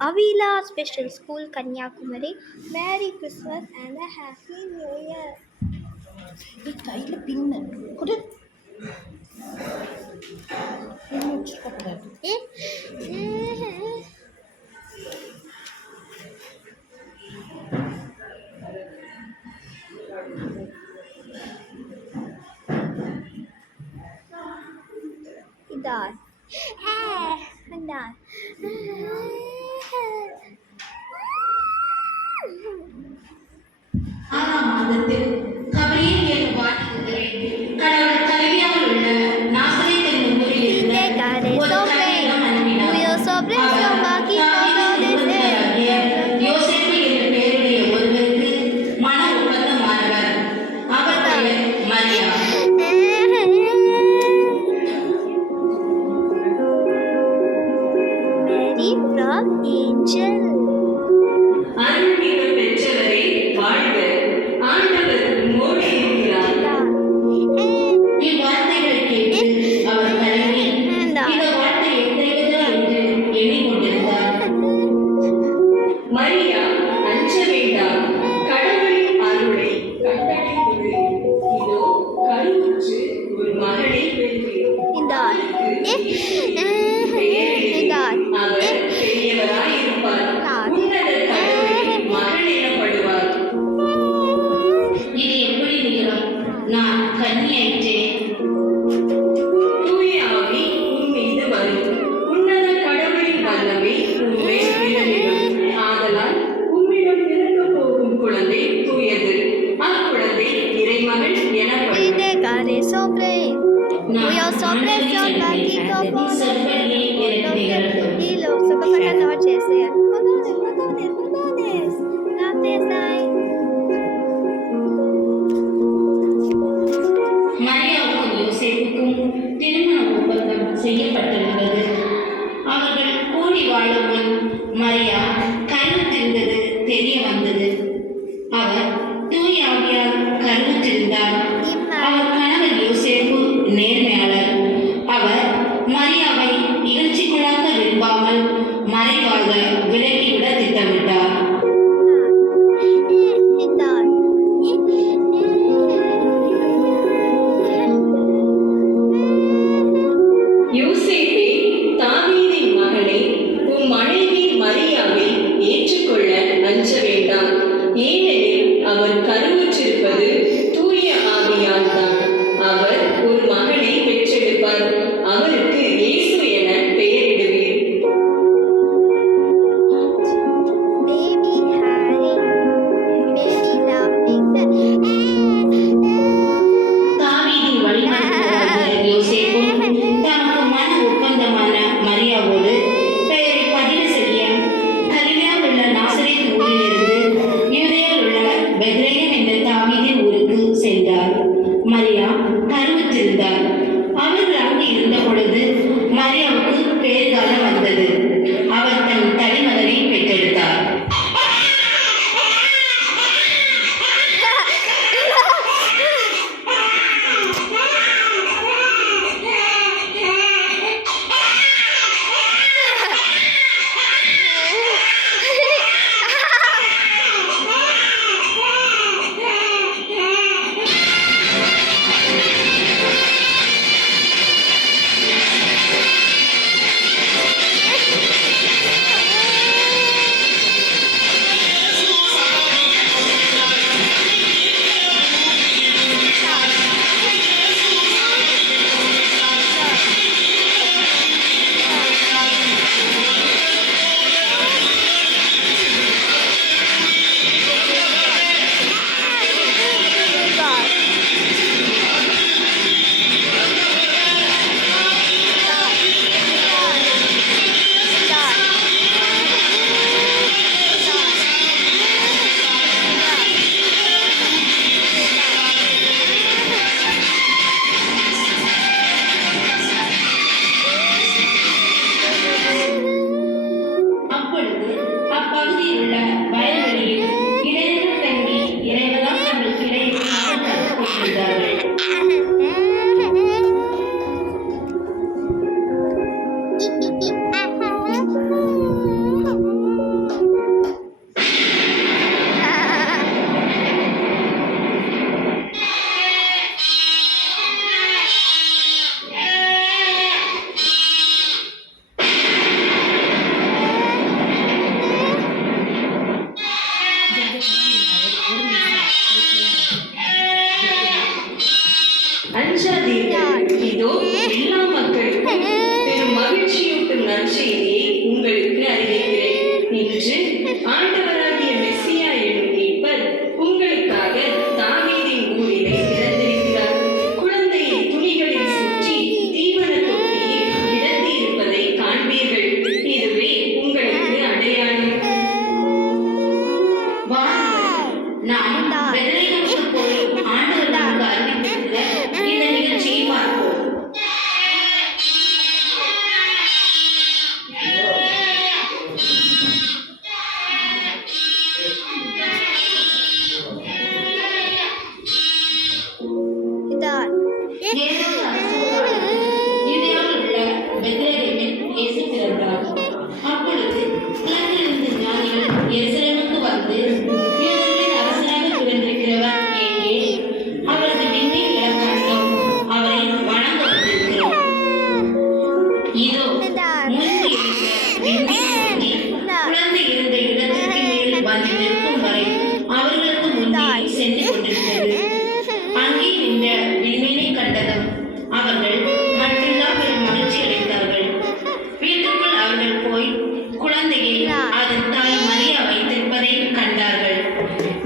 Avila Special School, Kanyakumari. Merry Christmas and a Happy New Year. கையில் பின்னு கொடு Idar. Idar. ஆறாம் மாதத்தில் கபரீல் என்ற வார்த்தைகளை கடவுள் தலைவியாக உள்ள நாசரேத் என்னும் ஊரில் இருந்த ஒரு கன்னியிடம் அனுப்பினார். யோசேப்பு என்ற பெயருடைய ஒருவருக்கு மன ஒப்பந்தமானவர். அவர் பெயர் மரியா. Mary from Angel. அருள்மிகு பெற்றவரே வாழ்க, ஆண்டவர் உம்மோடு இருக்கிறார். இவ்வார்த்தைகளை கேட்டு அவர் கலங்கி இந்த வார்த்தை எத்தகையது என்று எண்ணிக்கொண்டிருந்தார். மரியா, அஞ்ச வேண்டாம், கடவுளின் அருளை கண்டடைந்தீர்கள். இதோ கருவுற்று ஒரு மகனை பெறுவீர். அவர் பெரியவராயிருப்பார். உன்னத கடவுளின் மகன் எனப்படுவார். இது எப்படி நிகழும்? நான் கன்னியாயிற்றேன். தூய ஆவி உன் மீது வரும். உன்னத கடவுளின் வல்லமை உன்மேல் நிழலிடும். ஆதலால் உம்மிடம் பிறக்கப் போகும் குழந்தை தூயது. அக்குழந்தை இறைமகன் எனப்படும். மரியாவுக்கும் யோசேப்புக்கும் திருமண ஒப்பந்தம் செய்யப்பட்டிருந்தது. அவர்கள் கூடி வாழும் முன் மரியா கருவுற்றிருந்தது தெரிய வந்தது. அவர் தூய ஆவியால் கருவுற்றிருந்தார். அவர் கணவர் யோசேப்பு நேர்மையாளர். அவர் மரியாவை இகழ்ச்சிக்குள்ளாக்க விரும்பாமல் மறைவாக விலக்கிவிட திட்டமிட்டார். யோசேப்பே, தாவீதின் மகனே, உம் மனைவி மரியாவை ஏற்றுக்கொள்ள அஞ்ச வேண்டாம். ஏனெனில் அவர் கருவுற்றிருப்பது தூய ஆவியால் தான். அவர் ஒரு மகனை பெற்றெடுப்பார். அவருக்கு இயேசு என பெயரிடுவீர். நற்செய்தியை உங்களுக்கு அறிவிக்கிறேன். இன்று ஆண்டவராகிய மெஸ்ஸியா என்னும் மீட்பர் உங்களுக்காக தாவீதின் ஊரிலே பிறந்திருக்கிறார். குழந்தையை துணிகளில் சுற்றி தீவன தொட்டியில் கிடத்தி இருப்பதை காண்பீர்கள். இதுவே உங்களுக்கு அடையாளம். வாருங்கள், நாம் பெத்லகேமுக்கு போய் ஆண்டவர் நமக்கு அறிவித்திருக்கிற இந்த நிகழ்ச்சியை பார்ப்போம். இதான் ஏரோது அரசன் காலத்தில் யூதேயாவில் உள்ள பெத்லகேமில் இயேசு பிறந்தார். அப்பொழுது உலகிலிருந்து ஞானிகள் எருசலேமுக்கு வந்து, யூதர்களின் அரசராக பிறந்திருக்கிறவர் எங்கே? அவரது விண்மீன் எழக் கண்டோம். அவரை வணங்க வந்திருக்கிறோம். இதோ முன்பு இருந்த விண்மீன் சுற்றி குழந்தை இருந்த இடத்திற்கு மேல் வந்து நிற்கும் வரை அவர்களுக்கு முன்னே சென்று கொண்டிருந்தது. அங்கே நின்ற விண்மீனை கண்டதும் அவர்கள் மற்றில்லா பெரும் மகிழ்ச்சி அடைந்தார்கள். வீட்டுக்குள் அவர்கள் போய் குழந்தையை அதன் தாய் மரியா வைத்திருப்பதை கண்டார்கள்.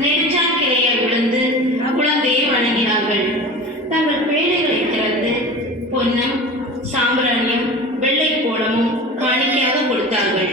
நெடுஞ்சான் கிளையை விழுந்து குழந்தையை வணங்கினார்கள். தங்கள் பேழைகளை திறந்து பொன்னும் சாம்பிராணியும் வெள்ளை கோலமும் காணிக்கையாக கொடுத்தார்கள்.